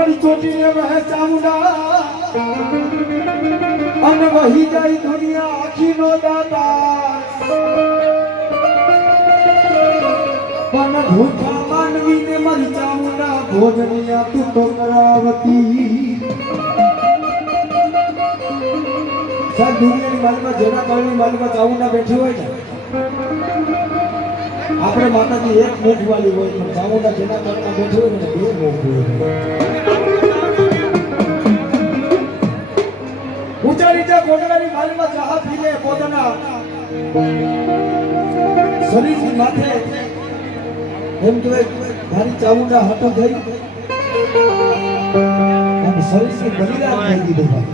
મારી ચોટીને વહે ચામુંડા અને વહી જાય દુનિયા આખી નો દાતા પણ ભૂખા માનવી ને મારી ચામુંડા ભોજનિયા તું તો કરાવતી સાહેબ દુનિયાની માલિકા જેના કારણે માલિકા ચામુંડા બેઠી હોય ને આપણે માતાજી એક મુખ વાળી હોય પણ ચામુંડા જેના કારણે બેઠી હોય ને બે મુખ હોય ઊંચા નીચા ગોગડાની માલિકા જહા પીલે પોતાના શરીરની માથે એમ તો મારી ચામુંડા હાટો થઈ અને શરીરને બલિદાન કરી દીધું